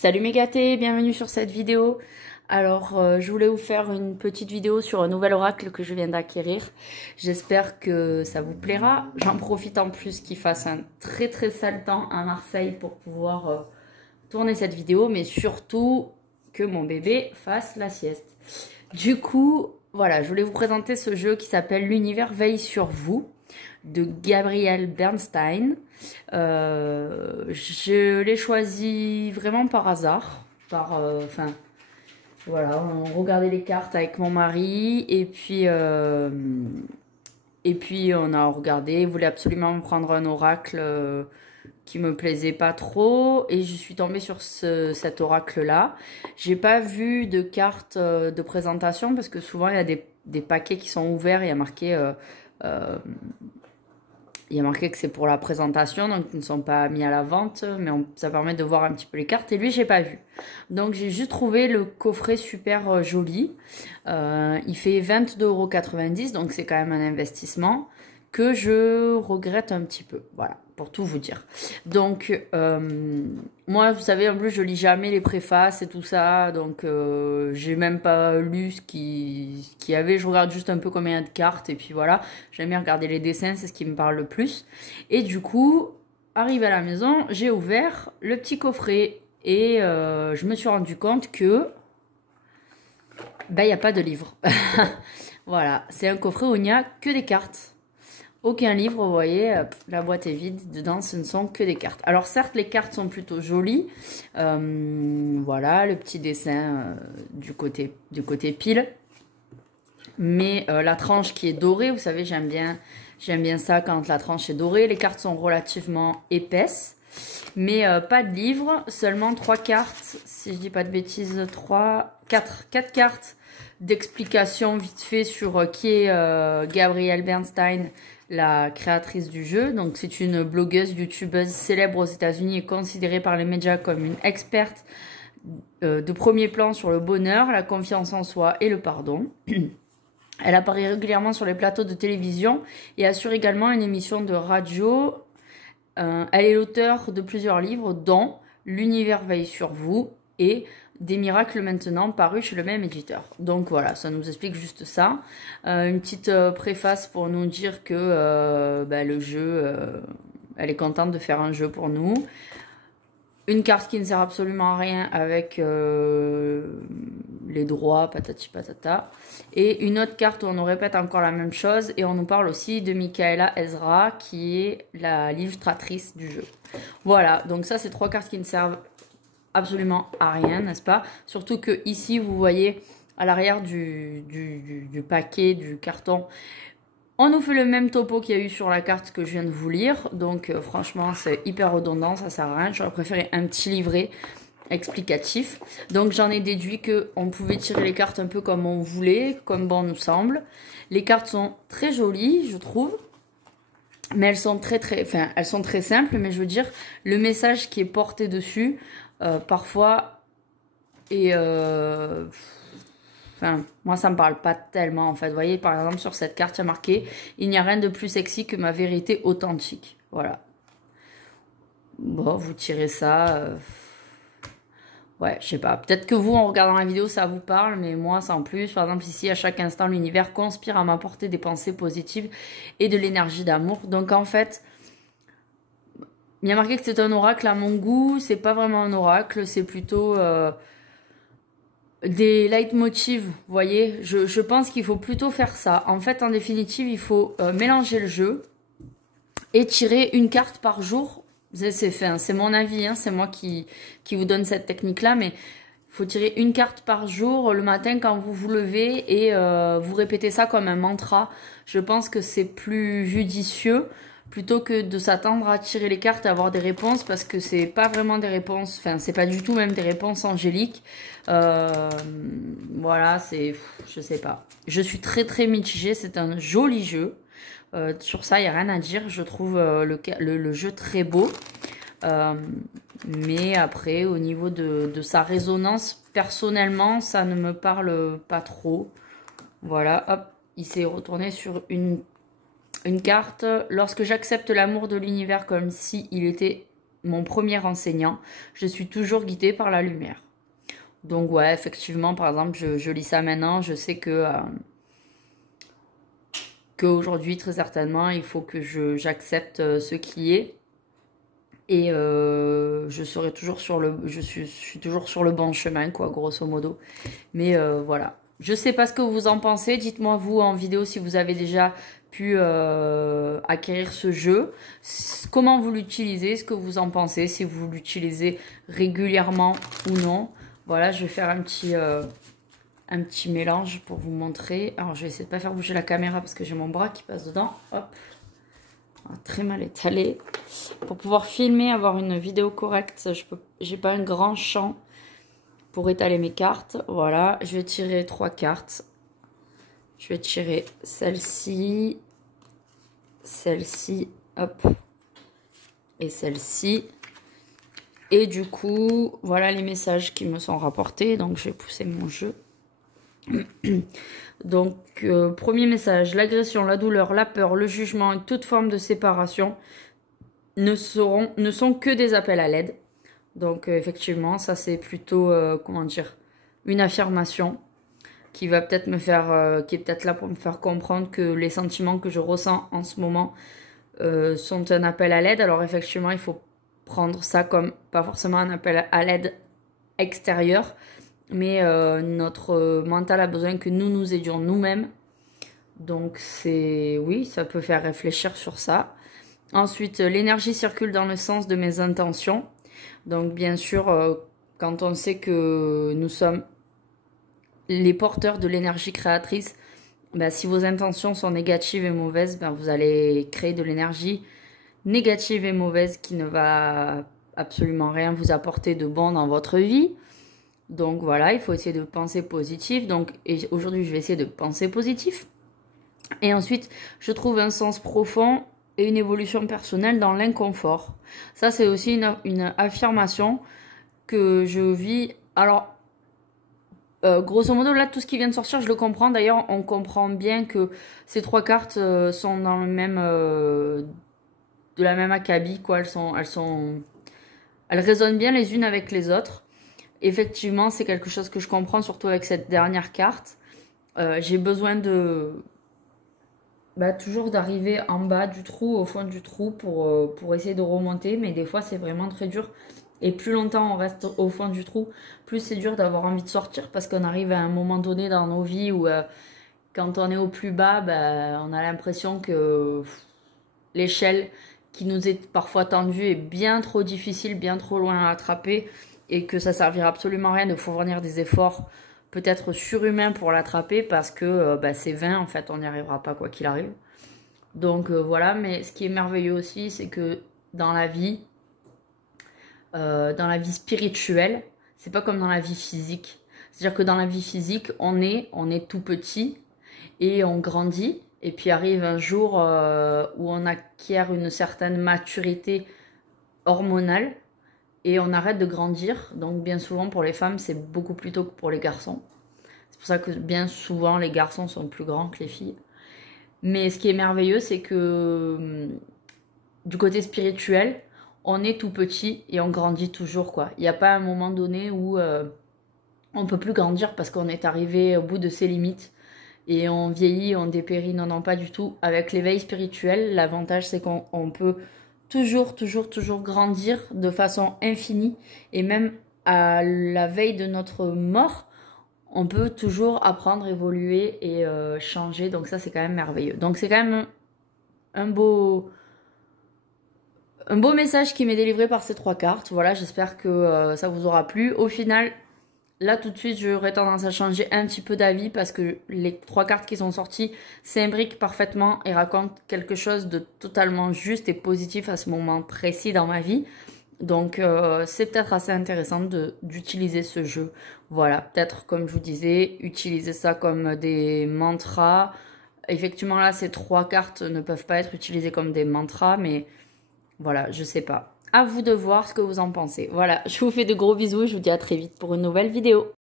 Salut mes gâtés, bienvenue sur cette vidéo. Alors, je voulais vous faire une petite vidéo sur un nouvel oracle que je viens d'acquérir. J'espère que ça vous plaira. J'en profite en plus qu'il fasse un très sale temps à Marseille pour pouvoir tourner cette vidéo, mais surtout que mon bébé fasse la sieste. Du coup, voilà, je voulais vous présenter ce jeu qui s'appelle L'univers veille sur vous de Gabriel Bernstein. Je l'ai choisi vraiment par hasard. Voilà, on regardait les cartes avec mon mari et puis on a regardé. Il voulait absolument me prendre un oracle qui me plaisait pas trop et je suis tombée sur cet oracle-là. J'ai pas vu de carte de présentation parce que souvent il y a des paquets qui sont ouverts et il y a marqué que c'est pour la présentation, donc ils ne sont pas mis à la vente, mais ça permet de voir un petit peu les cartes. Et lui, j'ai pas vu. Donc j'ai juste trouvé le coffret super joli. Il fait 22,90 €, donc c'est quand même un investissement que je regrette un petit peu. Voilà, pour tout vous dire. Donc, moi, vous savez, en plus, je lis jamais les préfaces et tout ça. Donc, j'ai même pas lu ce qu'il y avait. Je regarde juste un peu combien il y a de cartes. Et puis voilà, j'aime bien regarder les dessins, c'est ce qui me parle le plus. Et du coup, arrivé à la maison, j'ai ouvert le petit coffret. Et je me suis rendu compte que il n'y a pas de livre. Voilà, c'est un coffret où il n'y a que des cartes. Aucun livre, vous voyez, la boîte est vide, dedans ce ne sont que des cartes. Alors certes, les cartes sont plutôt jolies, voilà, le petit dessin du côté pile, mais la tranche qui est dorée, vous savez, j'aime bien ça quand la tranche est dorée. Les cartes sont relativement épaisses, mais pas de livre, seulement 3 cartes, si je dis pas de bêtises, 4 cartes d'explication vite fait sur qui est Gabrielle Bernstein, la créatrice du jeu. Donc c'est une blogueuse, youtubeuse célèbre aux États-Unis et considérée par les médias comme une experte de premier plan sur le bonheur, la confiance en soi et le pardon. Elle apparaît régulièrement sur les plateaux de télévision et assure également une émission de radio. Elle est l'auteure de plusieurs livres dont L'univers veille sur vous et Des miracles maintenant, paru chez le même éditeur. Donc voilà, ça nous explique juste ça. Une petite préface pour nous dire que le jeu, elle est contente de faire un jeu pour nous. Une carte qui ne sert absolument à rien avec les droits, patati patata. Et une autre carte où on nous répète encore la même chose. Et on nous parle aussi de Michaela Ezra, qui est la illustratrice du jeu. Voilà, donc ça c'est 3 cartes qui ne servent absolument à rien, n'est-ce pas? Surtout que ici, vous voyez, à l'arrière du paquet, du carton, on nous fait le même topo qu'il y a eu sur la carte que je viens de vous lire. Donc franchement, c'est hyper redondant, ça sert à rien. J'aurais préféré un petit livret explicatif. Donc j'en ai déduit qu'on pouvait tirer les cartes un peu comme on voulait, comme bon nous semble. Les cartes sont très jolies, je trouve. Mais elles sont elles sont très simples, mais je veux dire, le message qui est porté dessus, parfois, et moi ça me parle pas tellement en fait. Vous voyez, par exemple, sur cette carte, il y a marqué « Il n'y a rien de plus sexy que ma vérité authentique ». Voilà. Bon, vous tirez ça. Ouais, je sais pas. Peut-être que vous, en regardant la vidéo, ça vous parle, mais moi, sans plus. Par exemple, ici, à chaque instant, l'univers conspire à m'apporter des pensées positives et de l'énergie d'amour. Donc, en fait, il y a marqué que c'est un oracle à mon goût. C'est pas vraiment un oracle, c'est plutôt des leitmotivs, vous voyez. Je pense qu'il faut plutôt faire ça. En fait, en définitive, il faut mélanger le jeu et tirer une carte par jour. C'est mon avis, hein, c'est moi qui vous donne cette technique-là, mais il faut tirer une carte par jour le matin quand vous vous levez et vous répétez ça comme un mantra. Je pense que c'est plus judicieux plutôt que de s'attendre à tirer les cartes et avoir des réponses parce que c'est pas vraiment des réponses, enfin c'est pas du tout même des réponses angéliques. Voilà, je sais pas. Je suis très mitigée, c'est un joli jeu. Sur ça, il n'y a rien à dire. Je trouve le jeu très beau. Mais après, au niveau de sa résonance, personnellement, ça ne me parle pas trop. Voilà, hop, il s'est retourné sur une carte. Lorsque j'accepte l'amour de l'univers comme si il était mon premier enseignant, je suis toujours guidée par la lumière. Donc ouais, effectivement, par exemple, je lis ça maintenant, je sais qu'aujourd'hui, très certainement, il faut que j'accepte ce qui est. Et je serai toujours je suis toujours sur le bon chemin, quoi, grosso modo. Mais voilà. Je sais pas ce que vous en pensez. Dites-moi vous en vidéo si vous avez déjà pu acquérir ce jeu. Comment vous l'utilisez, ce que vous en pensez, si vous l'utilisez régulièrement ou non. Voilà, je vais faire un petit mélange pour vous montrer. Alors, je vais essayer de pas faire bouger la caméra parce que j'ai mon bras qui passe dedans. Hop. Très mal étalé. Pour pouvoir filmer, avoir une vidéo correcte, j'ai pas un grand champ pour étaler mes cartes. Voilà, je vais tirer 3 cartes. Je vais tirer celle-ci, celle-ci, hop, et celle-ci. Et du coup, voilà les messages qui me sont rapportés. Donc, je vais pousser mon jeu. Donc, premier message, l'agression, la douleur, la peur, le jugement et toute forme de séparation ne sont que des appels à l'aide. Donc, effectivement, ça c'est plutôt, comment dire, une affirmation qui va peut-être me faire, qui est peut-être là pour me faire comprendre que les sentiments que je ressens en ce moment sont un appel à l'aide. Alors, effectivement, il faut prendre ça comme pas forcément un appel à l'aide extérieur, mais notre mental a besoin que nous nous aidions nous-mêmes. Donc oui, ça peut faire réfléchir sur ça. Ensuite, l'énergie circule dans le sens de mes intentions. Donc bien sûr, quand on sait que nous sommes les porteurs de l'énergie créatrice, ben, si vos intentions sont négatives et mauvaises, ben, vous allez créer de l'énergie négative et mauvaise qui ne va absolument rien vous apporter de bon dans votre vie. Donc voilà, il faut essayer de penser positif. Donc aujourd'hui, je vais essayer de penser positif. Et ensuite, je trouve un sens profond et une évolution personnelle dans l'inconfort. Ça, c'est aussi une affirmation que je vis. Alors, grosso modo, là, tout ce qui vient de sortir, je le comprends. D'ailleurs, on comprend bien que ces 3 cartes sont dans le même, de la même acabit, quoi. Elles résonnent bien les unes avec les autres. Effectivement, c'est quelque chose que je comprends, surtout avec cette dernière carte. J'ai besoin toujours d'arriver en bas du trou, au fond du trou, pour essayer de remonter. Mais des fois, c'est vraiment très dur. Et plus longtemps on reste au fond du trou, plus c'est dur d'avoir envie de sortir. Parce qu'on arrive à un moment donné dans nos vies où quand on est au plus bas, on a l'impression que l'échelle qui nous est parfois tendue est bien trop difficile, bien trop loin à attraper. Et que ça servira absolument à rien de fournir des efforts peut-être surhumains pour l'attraper parce que c'est vain, en fait, on n'y arrivera pas quoi qu'il arrive. Donc voilà, mais ce qui est merveilleux aussi, c'est que dans la vie spirituelle, c'est pas comme dans la vie physique. C'est-à-dire que dans la vie physique, on est tout petit et on grandit. Et puis arrive un jour où on acquiert une certaine maturité hormonale. Et on arrête de grandir. Donc bien souvent pour les femmes, c'est beaucoup plus tôt que pour les garçons. C'est pour ça que bien souvent les garçons sont plus grands que les filles. Mais ce qui est merveilleux, c'est que du côté spirituel, on est tout petit et on grandit toujours, quoi. Il n'y a pas un moment donné où on peut plus grandir parce qu'on est arrivé au bout de ses limites. Et on vieillit, on dépérit. Non, non, pas du tout. Avec l'éveil spirituel, l'avantage c'est qu'on peut toujours grandir de façon infinie. Et même à la veille de notre mort, on peut toujours apprendre, évoluer et changer. Donc ça, c'est quand même merveilleux. Donc c'est quand même un beau message qui m'est délivré par ces 3 cartes. Voilà, j'espère que ça vous aura plu. Au final, là tout de suite, j'aurais tendance à changer un petit peu d'avis parce que les 3 cartes qui sont sorties s'imbriquent parfaitement et racontent quelque chose de totalement juste et positif à ce moment précis dans ma vie. Donc c'est peut-être assez intéressant d'utiliser ce jeu. Voilà, peut-être comme je vous disais, utiliser ça comme des mantras. Effectivement là, ces 3 cartes ne peuvent pas être utilisées comme des mantras, mais voilà, je sais pas. À vous de voir ce que vous en pensez. Voilà, je vous fais de gros bisous et je vous dis à très vite pour une nouvelle vidéo.